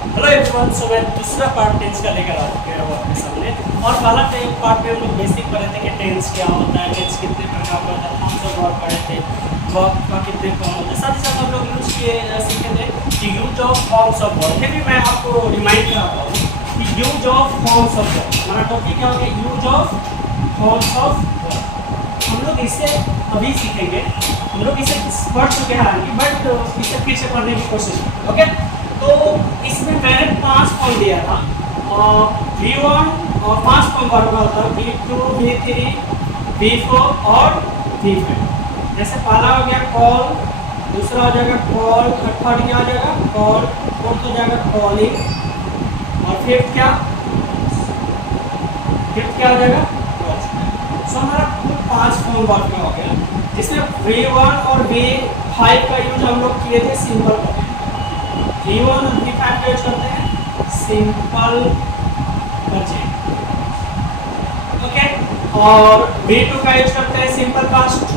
Hello everyone, सो मैं दूसरा part tense का लेकर आ गया हूँ आपके सामने। और पहला पार्ट में हम लोग बेसिक पढ़े थे कि टेंस क्या होता है, टेंस कितने प्रकार का होता है, कौन सा वर्ब पढ़े थे, वर्ब का कितने फॉर्म होते हैं। साथ ही साथ हम लोग यूज किए सीखे थे कि use of forms of verb. फिर भी मैं आपको रिमाइंड कराता हूँ कि use of forms of verb, हमारा टॉपिक क्या हो गया, use of forms of verb. हम लोग इसे अभी सीखेंगे, हम लोग इसे पढ़ चुके हैं हालांकि, बट इसे फिर से पढ़ने की कोशिश करेंगे। ओके, तो इसमें मैंने 5 फॉर्म दिया था, V1 और 5 फॉर्म वर्ब का होता है, V2, V3, V4 और V5। जैसे पहला हो गया कॉल, दूसरा हो जाएगा कॉल, थर्ड क्या हो जाएगा कॉल, फोर्थ हो जाएगा कॉलिंग, और फिफ्थ क्या हो जाएगा। सो हमारा कुल 5 फॉर्म वर्ब का हो गया, जिसमें V1 और V5 का यूज हम लोग किए थे सिंपल का। V1 और V5 का यूज करते हैं सिंपल प्रेजेंट, ओके, और V2 का यूज करते हैं सिंपल पास्ट।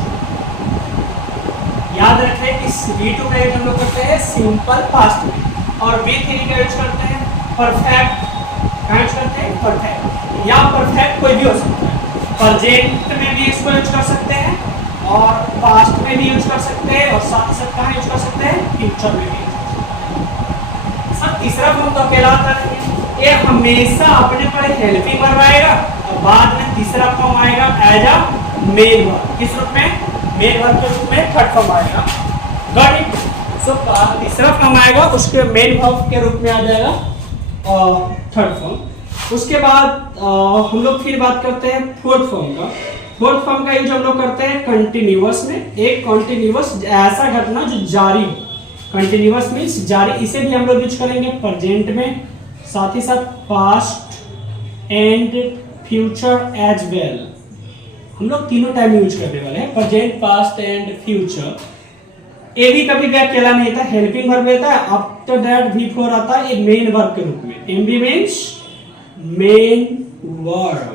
याद रखें कि V2 का यूज हम लोग करते हैं सिंपल पास्ट में, और V3 का यूज करते हैं परफेक्ट। का यूज करते हैं परफेक्ट, या परफेक्ट कोई भी हो सकता है, प्रेजेंट में भी इसको यूज कर सकते हैं, और पास्ट में भी यूज कर सकते हैं, और साथ ही साथ कहाँ यूज कर सकते हैं, फ्यूचर में भी। सर तीसरा फॉर्म तो अकेला आता है, ये हमेशा अपने पर हेल्पिंग वर्ब आएगा, और बाद में तीसरा फॉर्म आएगा एज अ मेन वर्ब। किस रूप में, मेन वर्ब के रूप में थर्ड फॉर्म आएगा। Got it. सो तीसरा फॉर्म आएगा, उसके मेन वर्ब के रूप में आ जाएगा थर्ड फॉर्म। उसके बाद हम लोग फिर बात करते हैं फोर्थ फॉर्म का। फोर्थ फॉर्म का यूज हम लोग करते हैं कंटिन्यूअस में। एक कंटिन्यूअस ऐसा घटना जो जारी हो, कंटिन्यूअस मीन्स जारी, इसे भी हम लोग यूज करेंगे प्रेजेंट में, साथ ही साथ past and future as well. हम लोग तीनों टाइम यूज करने वाले हैं, प्रेजेंट, पास्ट एंड फ्यूचर। ए भी कभी भी अकेला नहीं था, हेल्पिंग वर्ब रहता है, आफ्टर दैट V4 आता है एक मेन वर्ब के रूप में। MB means main verb.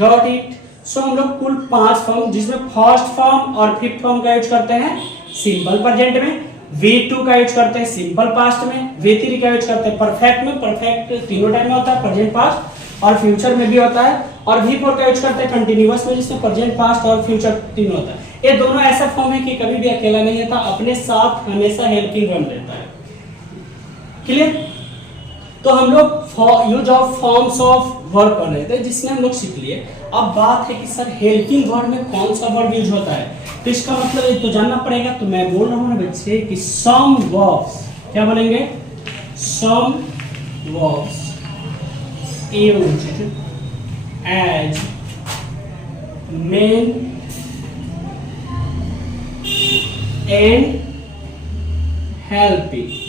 Got it. So हम लोग कुल 5 फॉर्म, जिसमें फर्स्ट फॉर्म और फिफ्थ फॉर्म का यूज करते हैं सिंपल प्रेजेंट में, V2 का यूज करते हैं सिंपल पास्ट में, V3 का यूज करते हैं परफेक्ट में, परफेक्ट तीनों टाइम में होता है, प्रेजेंट, पास्ट और फ्यूचर में भी होता है, और V4 का यूज करते हैं कंटिन्यूअस में, जिसमें प्रेजेंट, पास्ट और फ्यूचर तीनों होता है। ये दोनों ऐसा फॉर्म है कि कभी भी अकेला नहीं रहता, अपने साथ हमेशा हेल्पिंग वर्ब रहता है। क्लियर। तो हम लोग use of forms of verb पढ़ रहे थे, जिसमें हम लोग सीख लिए। अब बात है कि सर हेल्पिंग वर्ब में कौन सा वर्ब यूज होता है, तो इसका मतलब ये तो जानना पड़ेगा। तो मैं बोल रहा हूँ ना बच्चे कि सम वर्ब्स, क्या बोलेंगे, some verbs used as main and helping.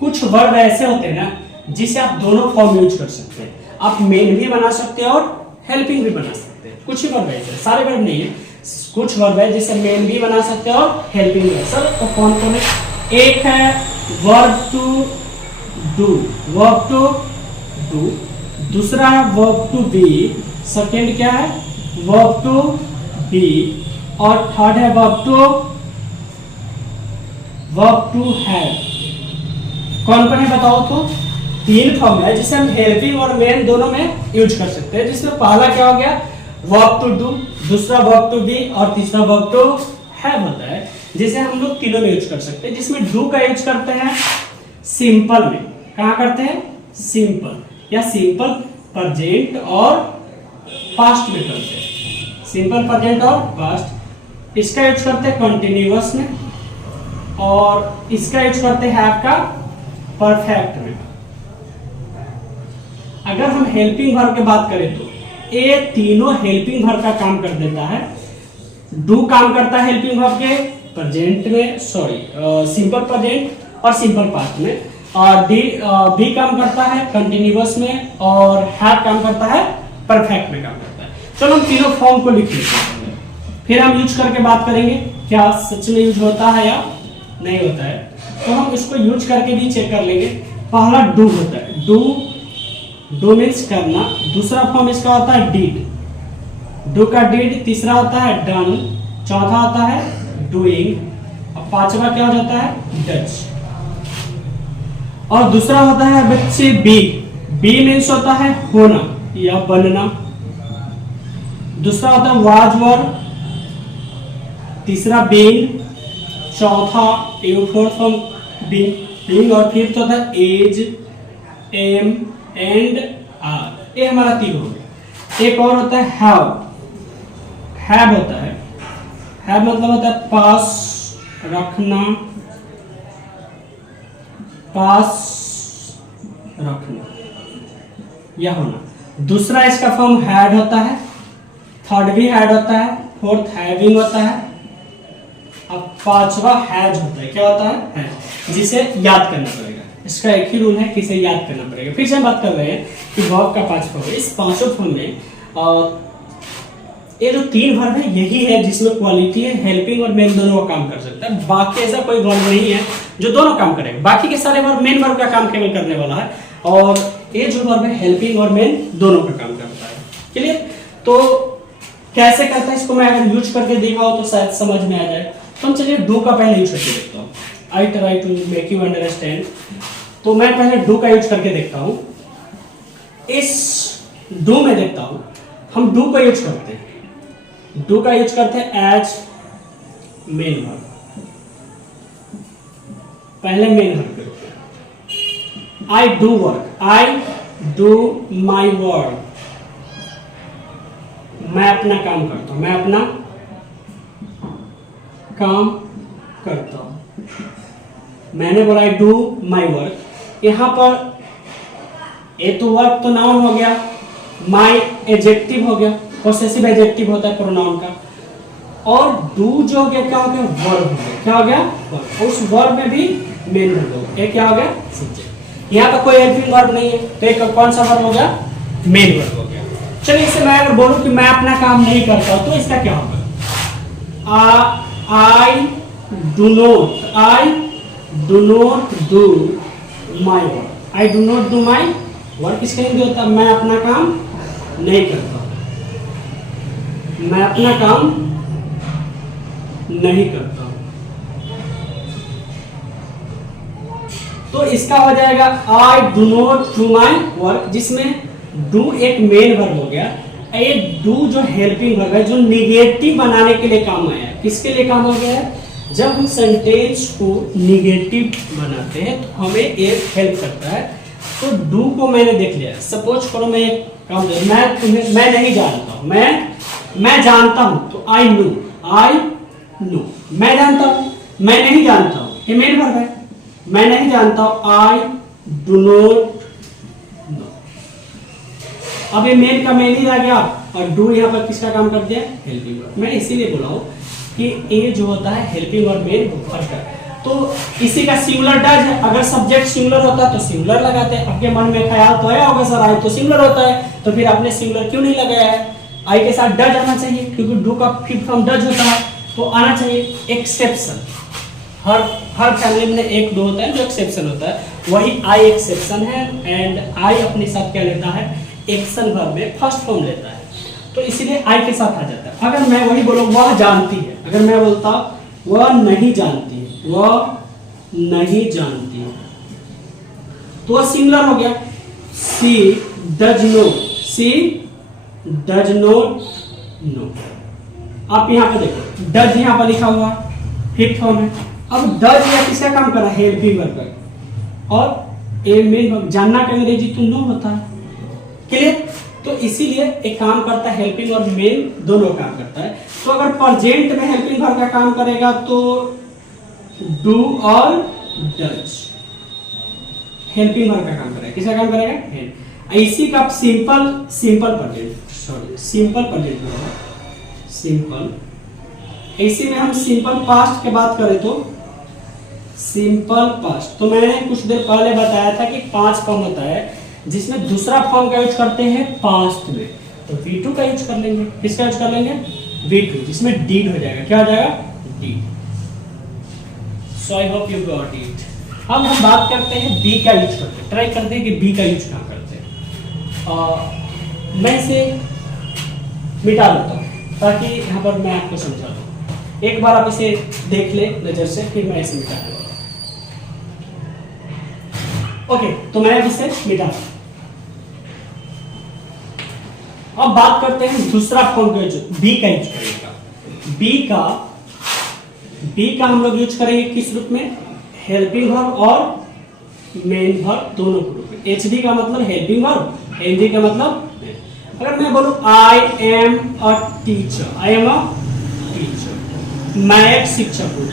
कुछ वर्ब ऐसे होते हैं ना जिसे आप दोनों फॉर्म यूज कर सकते हैं, आप मेन भी बना सकते हैं और हेल्पिंग भी बना सकते हैं। कुछ ही वर्ब है, सारे वर्ब नहीं है, कुछ वर्ब है जिसे मेन भी बना सकते हैं और हेल्पिंग भी। सर तो कौन कौन है, एक है verb to do, verb to do, दूसरा है वर्ब टू बी, सेकेंड क्या है वर्ब टू बी, और थर्ड है वर्ब टू हैव। कौन कौन है बताओ तो। 3 फॉर्म है जिसे हम हेल्पिंग और मेन दोनों में यूज कर सकते हैं, जिसमें पहला क्या हो गया वर्ब टू डू, दूसरा वर्ब टू बी, और तीसरा वर्ब टू हैव होता है, जिसे हम लोग तीनों में यूज कर सकते हैं। जिसमें डू का यूज करते हैं सिंपल में, कहाँ करते हैं सिंपल, या सिंपल प्रेजेंट और पास्ट में करते हैं, सिंपल प्रेजेंट और पास्ट। इसका यूज करते हैं कंटिन्यूअस में, और इसका यूज करते हैं हैव का परफेक्ट में। अगर हम हेल्पिंग वर्ब की बात करें तो ये तीनों हेल्पिंग वर्ब का काम कर देता है। डू काम करता है हेल्पिंग वर्ब के प्रेजेंट में, सिंपल प्रेजेंट और सिंपल पास्ट में, और बी काम करता है कंटिन्यूअस में, और हैव काम करता है परफेक्ट में काम करता है। चलो हम तीनों फॉर्म को लिख लेते हैं, फिर हम यूज करके बात करेंगे क्या सच में यूज होता है या नहीं होता है। तो हम इसको यूज करके भी चेक कर लेंगे। पहला डू होता है, डू मीन्स करना, दूसरा फॉर्म इसका होता है डीड, डू का डीड, तीसरा होता है डन, चौथा होता है डूइंग, और पांचवा क्या हो जाता है डच। और दूसरा होता है बच्चे बी। बी मीन्स होता है होना या बनना। दूसरा होता है वाज वर, तीसरा बीइंग, चौथा फोर्थ फॉर्म बीइंग और फिफ्थ होता है एज, एम एंड आर। ये हमारा तीन हो गया। एक और होता है हैव। हैव होता है, हैव मतलब होता है पास रखना, पास रखना या होना। दूसरा इसका फॉर्म हैड होता है, थर्ड भी हैड होता है, फोर्थ हैविंग होता है, अब पांचवा हैज होता है। क्या होता है? हैज, जिसे याद करना पड़ेगा। इसका एक ही रूल है कि इसे याद करना पड़ेगा। फिर से हम बात कर रहे हैं कि वर्ब का पांच फॉर्म है। इस पांचों फॉर्म में ये जो तीन वर्ब है यही है जिसमें क्वालिटी है, हेल्पिंग और मेन दोनों का काम कर सकता है। बाकी ऐसा कोई वर्ब नहीं है जो दोनों काम करेगा। बाकी के सारे वर्ब मेन वर्ब का काम केवल करने वाला है और ये जो वर्ब है हेल्पिंग और मेन दोनों का काम करता है। क्लियर? तो कैसे करता है इसको मैं अगर यूज करके देखा हो तो शायद समझ में आ जाए। तो हम चलिए डू का पहले यूज करके देखता हूँ। I try to make you understand. तो मैं पहले डू का यूज करके देखता हूँ। इस डू में देखता हूँ हम डू का यूज करते हैं। डू का यूज करते हैं एज मेन वर्ब। पहले मेन वर्ब करते हैं। I do work, I do my work. मैं अपना काम करता हूं, मैं अपना काम करता हूं। मैंने बोला आई डू माई वर्क। यहां पर ए तो वर्क तो नाउन हो गया, माई एडजेक्टिव हो गया, पॉसेसिव एडजेक्टिव होता है प्रोनाउन का, और डू जो हो गया क्या हो गया? वर्ब हो गया। क्या हो गया? वर्ब। उस वर्ब में भी मेन वर्ब हो गया। क्या हो गया? सब्जेक्ट। यहाँ पर कोई हेल्पिंग वर्ब नहीं है तो एक कौन सा वर्ब हो गया? मेन वर्ब हो गया। चलिए इसे मैं अगर बोलूं कि मैं अपना काम नहीं करता तो इसका क्या होगा? I do not do my work. I do not do my work किसका हिंदी होता है? मैं अपना काम नहीं करता, मैं अपना काम नहीं करता। तो इसका हो जाएगा I do not do my work, जिसमें डू एक मेन वर्ब हो गया। ये डू जो हेल्पिंग वर्ब है जो निगेटिव बनाने के लिए काम आया है। किसके लिए काम हो गया है? जब हम सेंटेंस को निगेटिव बनाते हैं तो हमें एक हेल्प करता है। तो डू को मैंने देख लिया। सपोज करो मैं एक काम दे, मैं नहीं जानता हूं, मैं जानता हूं तो आई नो। मैं जानता हूं, मैं नहीं जानता हूं, ये मेन वर्ब है। मैं नहीं जानता हूं, आई डू नॉट नो। अब ये मेन का मेन ही रह गया और डू यहाँ पर किसका काम कर दिया? Helping verb. मैं इसीलिए बोला हूं कि ये जो होता है हेल्पिंग और मेन फर्क है। तो इसी का सिंगुलर डज है। अगर सब्जेक्ट सिंगुलर होता है तो सिंगुलर लगाते हैं। आपके मन में ख्याल तो आया होगा सर आई तो सिंगुलर होता है, तो फिर आपने सिंगुलर क्यों नहीं लगाया है? आई के साथ डज आना चाहिए क्योंकि डू का फिफ्थ फॉर्म डज होता है तो आना चाहिए। एक्सेप्शन, हर फैमिली में एक दो होता है जो एक्सेप्शन होता है, वही आई एक्सेप्शन है। एंड आई अपने साथ क्या लेता है? एक्शन वर्ब में फर्स्ट फॉर्म लेता है, तो इसीलिए आई के साथ आ जाता है। अगर मैं वही बोलूं वह जानती है, अगर मैं बोलता वह नहीं जानती है, वह नहीं जानती है, तो वह सिंगुलर हो गया। सी डज नॉट नो। आप यहाँ पे देखो डज यहाँ पर लिखा हुआ फिफ्थ फॉर्म है। अब डज या किसका काम कर रहा है? हेल्पिंग वर्ब का। और ए मेन वर्ब, जानना का अंग्रेजी तो नो होता है। क्लियर? तो इसीलिए एक काम करता है हेल्पिंग और मेन दोनों काम करता है। तो अगर प्रेजेंट में हेल्पिंग वर्ब का काम करेगा तो डू और डज हेल्पिंग वर्ब का काम करेगा। किसका काम करेगा? हेल्प। इसी का सिंपल प्रेजेंट, इसी में हम सिंपल पास्ट की बात करें तो सिंपल पास्ट, तो मैंने कुछ देर पहले बताया था कि 5 फॉर्म होता है जिसमें दूसरा फॉर्म का यूज करते हैं पास्ट में, तो V2 का यूज कर लेंगे। किसका यूज कर लेंगे? V2, जिसमें डीड हो जाएगा। क्या हो जाएगा? Deed. So I hope you got it. अब हम बात करते हैं बी का यूज करते हैं। ट्राई करते हैं कि बी का यूज कहाँ करते हैं। मैं इसे मिटा देता हूँ ताकि यहाँ पर मैं आपको समझा दूँ। एक बार आप इसे देख ले नजर से, फिर मैं इसे मिटा दूँगा। ओके, तो मैं अब इसे मिटा दूं। अब बात करते हैं दूसरा फॉर्म का, जो बी का यूज करेगा। बी का हम लोग यूज करेंगे किस रूप में? हेल्पिंग वर्ब और मेन वर्ब दोनों के रूप में। एच डी का मतलब हेल्पिंग वर्ब, एन डी का मतलब अगर मैं बोलूं I am a teacher, I am a teacher, मैं एक शिक्षक हूं,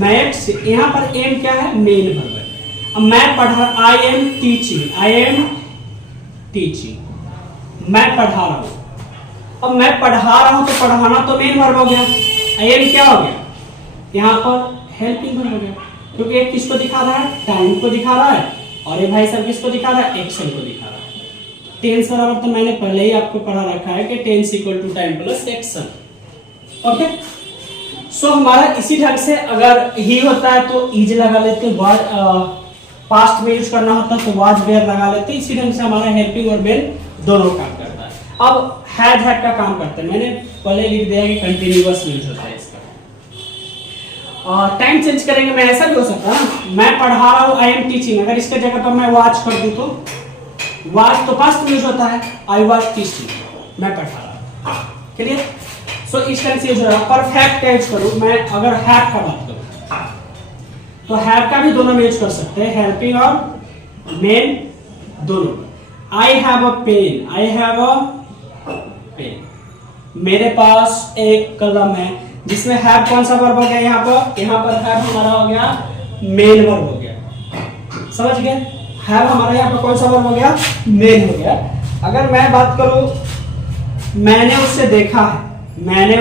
मैं एक, यहां पर एम क्या है? मेन वर्ब है। अब मैं पढ़ा, I am teaching, I am teaching, मैं पढ़ा रहा हूं। अब मैं पढ़ा रहा हूं तो पढ़ाना तो मेन वर्ब हो गया, आई एम क्या हो गया? यहां पर हेल्पिंग वर्ब हो गया, क्योंकि एक किसको दिखा रहा है? टाइम को दिखा रहा है, और ये भाई साहब किसको दिखा रहा है? एक्शन को दिखा रहा है। टेंस बराबर तो मैंने पहले ही आपको पढ़ा रखा है कि tense equal to time plus action. Okay, so हमारा इसी ढंग से अगर ही होता है तो इज लगा लेते, पास्ट में यूज करना होता है तो वाज वेयर लगा लेते। इसी ढंग से हमारा हेल्पिंग और मेन दोनों काम करता है। अब हैड का काम करते हैं, मैंने पहले लिख दिया कि कंटिन्यूअस यूज होता है इसका। टाइम चेंज करेंगे, मैं ऐसा भी हो सकता है, मैं पढ़ा रहा हूं, आई एम टीचिंग, अगर इसके जगह पर मैं वॉच कर दूं तो वाज तो पास्ट में यूज होता है, आई वाज टीचिंग, मैं पढ़ा रहा हूं। क्लियर? सो इस तरह से यूज होगा। परफेक्ट का यूज करूं मैं, अगर हैव का बात करूं तो हैव का भी दोनों में यूज कर सकते हैं, हेल्पिंग और मेन दोनों। I have a pen, I have a pen, मेरे पास एक कलम है, जिसमें हैव कौन सा वर्ब हो गया? यहाँ पर हैव हमारा हो गया मेन वर्ब हो गया। समझ गए? हैव हमारा यहाँ पर कौन सा वर्ब हो गया? मेन हो गया। अगर मैं बात करूं, मैंने उसे देखा है, मैंने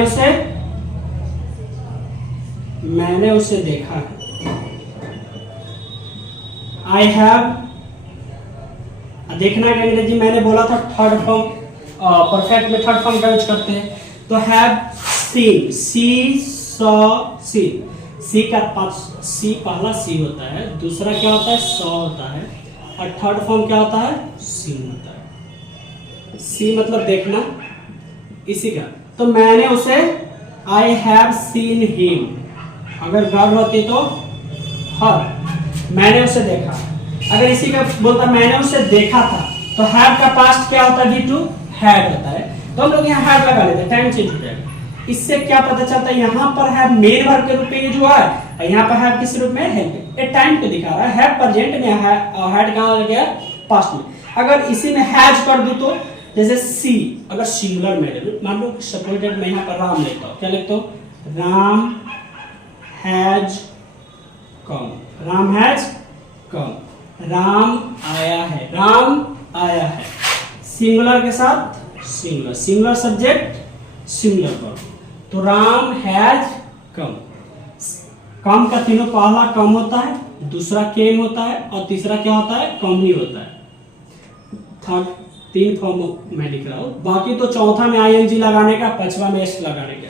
उसे देखा है, आई हैव, देखना है अंग्रेजी मैंने बोला था थर्ड फॉर्म, परफेक्ट में थर्ड फॉर्म का यूज करते हैं, तो have seen, see saw seen, see का सी पहला सी होता है, दूसरा क्या होता है? सॉ होता है, और थर्ड फॉर्म क्या होता है? सीन होता है। सी मतलब देखना, इसी का, तो मैंने उसे, आई हैव सीन हिम, अगर गर्ल होती तो हर, मैंने उसे देखा। अगर इसी का बोलता मैंने उसे देखा था, तो हैव का पास्ट क्या होता है? डी टू हैड होता है, तो हम लोग यहाँ हैड लगा लेते हैं, टाइम चेंज हो जाएगा। इससे क्या पता चलता है? यहाँ पर हैव मेन वर्ब के रूप में यूज हुआ है, यहाँ पर हैव किस रूप में? हेल्पिंग। ये टाइम को दिखा रहा है, हैव प्रेजेंट में है, हैड कहाँ लग गया? पास्ट में। अगर इसी में हैज कर दूं तो, जैसे सी, अगर सिंगुलर में ले लूं, मान लो सपोर्टेड मैं यहाँ पर राम लेता हूँ, क्या लिखता हूँ? Ram has come, Ram has come, Ram आया है, राम आया है। सिंगुलर के साथ singular, singular subject singular verb, तो राम हैज कम। कम का तीनों, पहला कम होता है, दूसरा केम होता है, और तीसरा क्या होता है? कम ही होता है। थर्ड तीन फॉर्म मैं लिख रहा हूं, बाकी तो चौथा में आईएनजी लगाने का, पांचवा में एस लगाने का।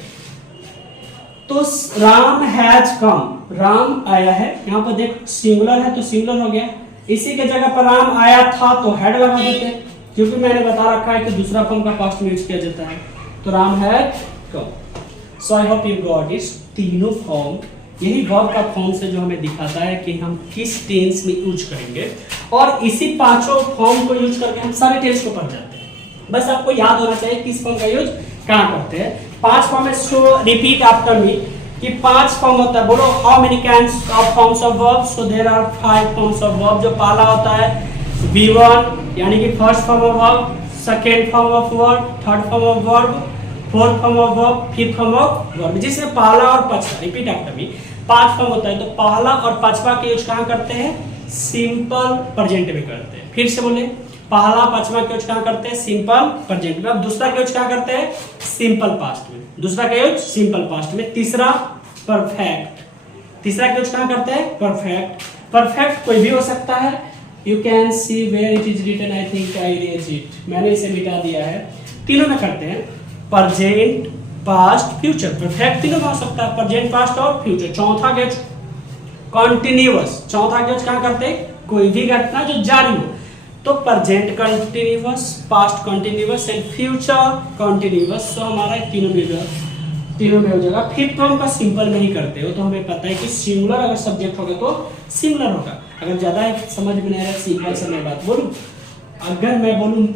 तो राम हैज कम, राम आया है, यहाँ पर देख सिंगुलर है तो सिंगुलर हो गया। इसी के जगह पर राम आया था तो हेड लगा देते, क्योंकि मैंने बता रखा है कि दूसरा फॉर्म का पास्ट में यूज किया जाता है, तो Ram has come. So I hope you got it. तीनों फॉर्म यही वर्ब का फॉर्म से जो हमें दिखाता है कि हम किस टेंस में यूज करेंगे, और इसी पांचों फॉर्म को यूज करके हम सारे टेंस को पढ़ जाते हैं। बस आपको याद होना चाहिए किस फॉर्म का यूज कहाँ करते हैं। 5 फॉर्म में सो रिपीट आफ्टर मी कि 5 फॉर्म होता है। बोलो how many kinds of forms of verb? So there are 5 forms of verb. जो पहला होता है V1 यानी कि first form of verb, second form of verb, third form of verb, fourth form of verb, fifth form of verb, जिसमें पहला और पांचवा, रिपीट आफ्टर मी, 5 फॉर्म होता है। तो पहला और पांचवा के यूज कहाँ करते हैं? सिंपल प्रेजेंट में करते हैं। फिर से बोले, पहला पांचवा के यूज कहाँ करते हैं? सिंपल प्रेजेंट में। अब दूसरा के यूज कहाँ करते हैं? सिंपल पास्ट में। दूसरा के यूज सिंपल पास्ट में। तीसरा परफेक्ट, तीसरा के यूज कहाँ करते हैं? परफेक्ट। परफेक्ट कोई भी हो सकता है। You can see where it is written, I think I erase it, मैंने इसे मिटा दिया है। तीनों में करते हैं, प्रेजेंट, पास्ट, फ्यूचर। परफेक्ट तीनों में हो सकता है, प्रेजेंट, पास्ट और फ्यूचर। चौथा के कॉन्टिन्यूअस, चौथा के क्या करते हैं? कोई भी घटना जो जारी हो, तो present continuous, past continuous and future continuous. तो हमारा तीनों में तीनों में हो जाएगा। फिफ्थ तो हम का सिंपल में ही करते हो, तो हमें पता है कि सिंगुलर अगर सब्जेक्ट होगा तो सिंगुलर होगा। अगर ज्यादा समझ में नहीं आ रहा सिंपल से मैं बात बोलूं, अगर मैं बोलूं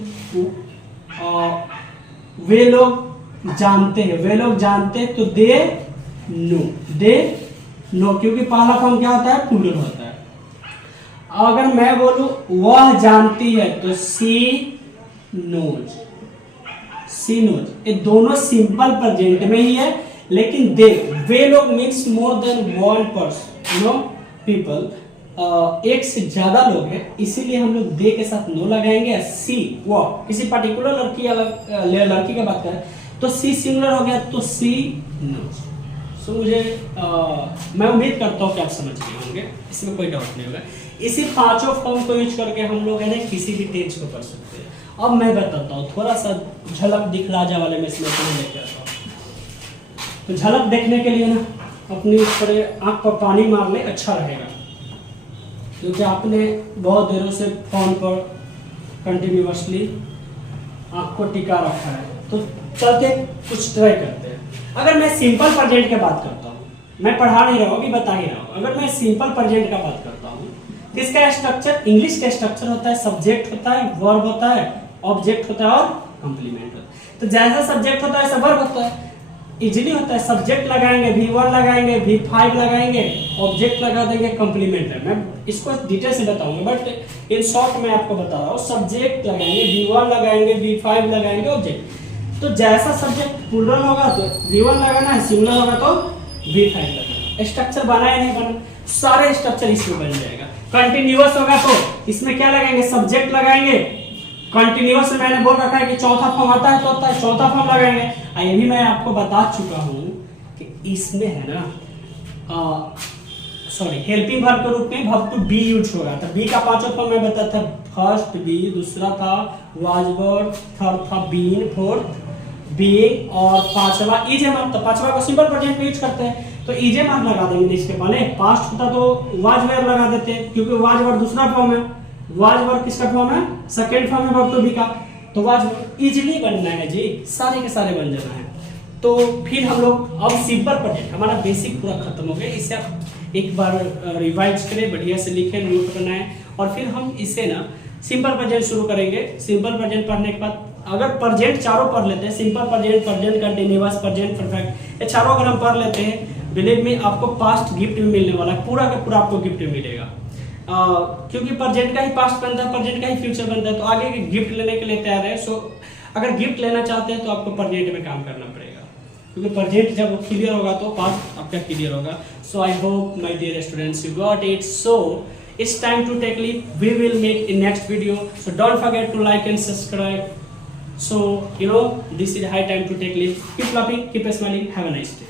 वे लोग जानते हैं, वे लोग जानते हैं तो दे नो, क्योंकि पहला फॉर्म क्या होता है, प्लूरल होता है। अगर मैं बोलूं वह जानती है तो सी नोज, ये दोनों सिंपल प्रेजेंट में ही है। लेकिन दे, वे लोग means more than one person, people, एक से ज्यादा लोग हैं, इसीलिए हम लोग दे के साथ नो लगाएंगे। सी, वो किसी पर्टिकुलर लड़की या लड़की की बात करें तो सी सिंगुलर हो गया, तो सी नोज। सो मुझे मैं उम्मीद करता हूँ कि आप समझ गए होंगे, इसमें कोई डाउट नहीं होगा। इसी पांचों फॉर्म को यूज करके हम लोग है ना किसी भी टेंस को कर सकते हैं। अब मैं बताता हूँ, थोड़ा सा झलक दिखला जा वाले में इसमें लेके आता हूँ। तो झलक देखने के लिए ना अपनी ऊपर आंख पर पानी मार ले, अच्छा रहेगा, क्योंकि आपने बहुत देरों से फोन पर कंटिन्यूअसली आंख को टिका रखा है। तो चलते कुछ ट्राई करते हैं। अगर मैं सिंपल प्रेजेंट की बात करता हूँ, मैं पढ़ा नहीं रहा हूँ, अभी बता ही रहा हूँ। अगर मैं सिंपल प्रेजेंट का बात करता हूँ, तो इसका स्ट्रक्चर, इंग्लिश का स्ट्रक्चर होता है, सब्जेक्ट होता है, वर्ब होता है, ऑब्जेक्ट होता है और कंप्लीमेंट होता है। तो जैसा सब्जेक्ट होता है वैसा वर्ब होता है, इजीली होता है। सब्जेक्ट लगाएंगे V1 लगाएंगे, V5 लगाएंगे, ऑब्जेक्ट लगा देंगे, कंप्लीमेंट है। मैं इसको डिटेल से बताऊंगा, बट इन शॉर्ट मैं आपको बता रहा हूँ। सब्जेक्ट लगाएंगे, V1 लगाएंगे, V5 लगाएंगे, ऑब्जेक्ट। तो जैसा सब्जेक्ट प्लूरल होगा तो V1 लगाना है, सिंगुलर होगा तो V5 लगाना। स्ट्रक्चर बना या नहीं बना, सारे स्ट्रक्चर इसमें बन जाएगा। कंटिन्यूअस होगा तो इसमें क्या लगाएंगे, सब्जेक्ट लगाएंगे। कंटिन्यूअस में मैंने बोल रखा है कि चौथा फॉर्म आता है तो होता है, चौथा फॉर्म लगाएंगे। ये भी मैं आपको बता चुका हूं कि इसमें है ना हेल्पिंग वर्ब के रूप में वर्ब टू बी यूज होगा। तो बी का पांचों फॉर्म मैं बताया था, फर्स्ट बी, दूसरा था वाज वर्ब, थर्ड था बीन, फोर्थ बीइंग और पांचवा इज ए वर्ब। तो पांचवा को सिंपल प्रेजेंट में यूज करते हैं, तो इज ए वर्ब लगा देंगे इसके पहले। पास्ट होता तो वाज वर्ब लगा देते, क्योंकि वाज वर्ब दूसरा फॉर्म है, वाज वर्ब किसका फॉर्म है, सेकंड फॉर्म है वर्ब टू बी का। तो वाज इजीली बनना है जी, सारे के सारे बन जाना है। तो फिर हम लोग अब सिंपल प्रेजेंट, हमारा बेसिक पूरा खत्म हो गया। इसे आप एक बार रिवाइज करें, बढ़िया से लिखें, नोट बनाएं, और फिर हम इसे ना सिंपल प्रेजेंट शुरू करेंगे। सिंपल प्रेजेंट पढ़ने के बाद अगर प्रेजेंट चारों पढ़ लेते हैं, simple present, present continuous, present perfect, ये चारों अगर हम पढ़ लेते हैं, बिलीव मी आपको पास्ट गिफ्ट में मिलने वाला है, पूरा का पूरा आपको गिफ्ट में मिलेगा। क्योंकि प्रेजेंट का ही पास्ट बनता है, प्रेजेंट का ही फ्यूचर बनता है, तो आगे के गिफ्ट लेने के लिए तैयार है। सो अगर गिफ्ट लेना चाहते हैं तो आपको प्रेजेंट में काम करना पड़ेगा, क्योंकि प्रेजेंट जब क्लियर होगा तो पास्ट आपका क्लियर होगा। So I hope my dear students you got it. So it's time to take leave. We will meet in next video, so don't forget to like and subscribe. So this is high time to take leave. Keep laughing, keep smiling, have a nice day.